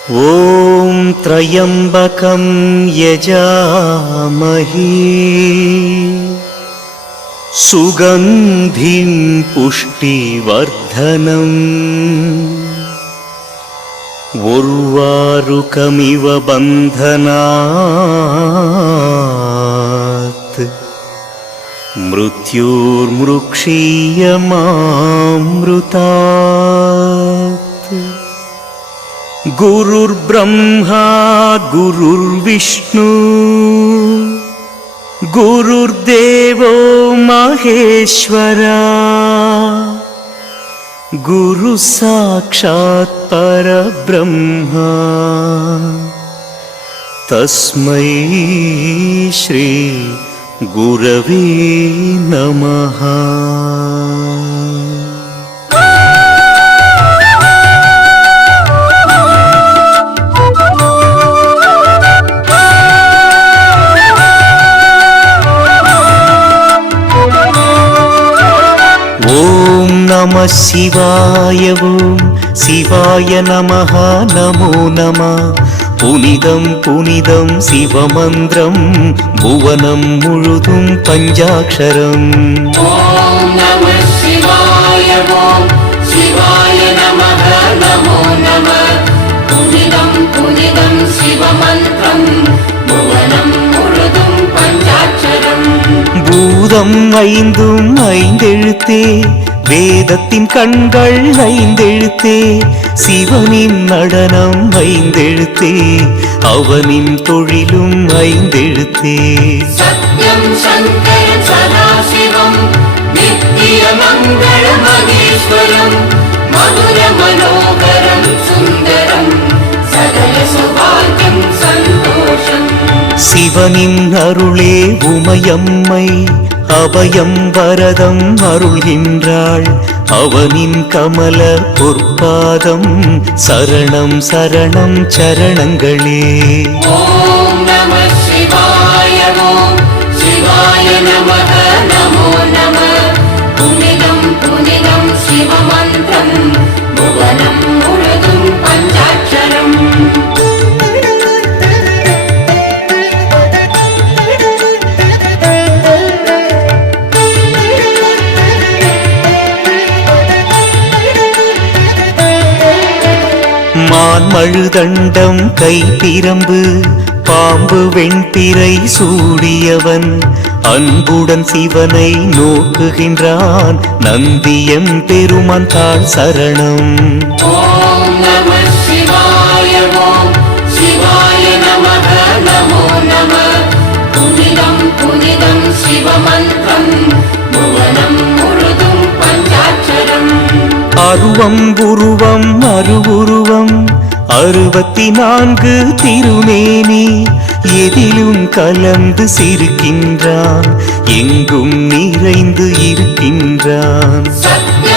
ॐ त्र्यम्बकं यजामहे सुगन्धिं पुष्टिवर्धनम् उर्वारुकमिव बन्धनात् मृत्युर्मृक्षीयमामृतात्। गुरुर्ब्रह्मा गुरुर्विष्णु गुरुर्देवो महेश्वरा गुरु साक्षात् परब्रह्मा तस्मै श्री गुरवे नमः। नमः शिवाय ओम शिवाय नमः नमो नमः। पुनिदं पुनिदं शिवमन्त्रं भुवनं मुळुदुं पञ्चाक्षरम्। ओम नमः शिवाय ओम शिवाय नमः नमो नमः। पुनिदं पुनिदं शिवमन्त्रं भुवनं मुळुदुं पञ्चाक्षरम्। பூதம் ஐந்தும் ஐந்தெழுத்தே வேதத்தின் கண்கள் ஐந்தெழுத்தே சிவனின் நடனம் ஐந்தெழுத்தே அவனின் தொழிலும் ஐந்தெழுத்தே। சத்யம் சங்கரம் சதாசிவம் நித்திய மங்கள மகேஸ்வரம் மதுர மனோகரம் சுந்தரம் சகல சௌபாகியம் சந்தோஷம்। சிவனின் அருளே உமையம்மை அபயம் வரதம் அருள்கின்றாள் அவனின் கமல பொற்பாதம் சரணம் சரணம் சரணங்களே। ஓம் நமः சிவாய ஓம் சிவாய நமः நமோ நமः। புனிதம் புனிதம் சிவமந்திரம் புவனம் முழுதும் பஞ்சாட்சரம்। மான்மழுதண்டம் கைப்பிரம்பு பாம்பு வெண்பிறை சூடியவன் அன்புடன் சிவனை நோக்குகின்றான் நந்தியம் பெருமான் தாழ் சரணம்। ஓம் நமः சிவாய ஓம் சிவாய நமः நமோ நமः। புனிதம் புனிதம் சிவமந்திரம் புவனம் முழுதும் பஞ்சாட்சரம்। அருவம் உருவம் அருவுருவம் 64 திருமேனி எதிலும் கலந்து சிரிக்கின்றான் எங்கும் நிறைந்து இருக்கின்றான்। சத்ய